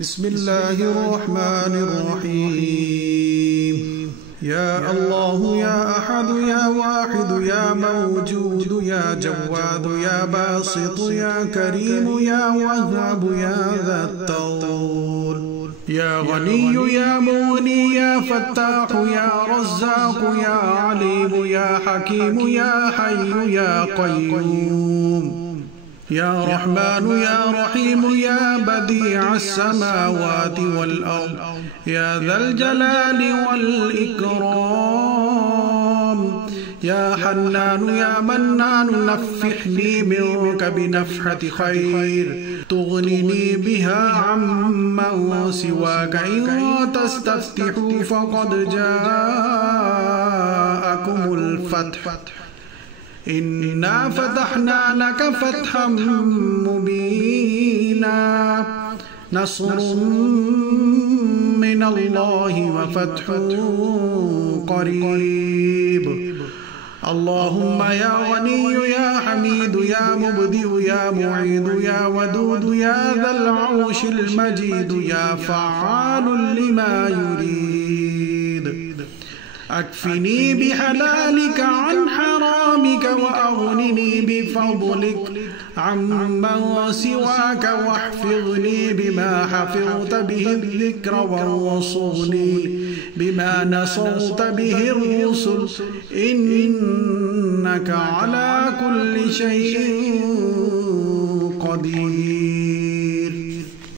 بسم الله الرحمن الرحيم. يا الله يا أحد يا واحد يا موجود يا جواد يا باسط يا كريم يا وهاب يا ذا الطول يا غني يا مغني يا فتاح يا رزاق يا عليم يا حكيم يا حي يا قيوم يا رحمن يا رحيم يا بديع السماوات والأرض يا ذا الجلال والإكرام يا حنان يا منان نفحني منك بنفحة خير تغنني بها عمن سواك إن تستفتحوا فقد جاءكم الفتح إنا فتحنا لك فتحا مبينا نصر من الله وفتح قريب. اللهم يا غني يا حميد يا مبدئ يا معيد يا ودود يا ذا العرش المجيد يا فعال لما يريد أكفني بحلالك عن حرامك وأغنني بفضلك عمن سواك واحفظني بما حفظت به الذكر وانصرني بما نصرت به الرسل إنك على كل شيء قدير.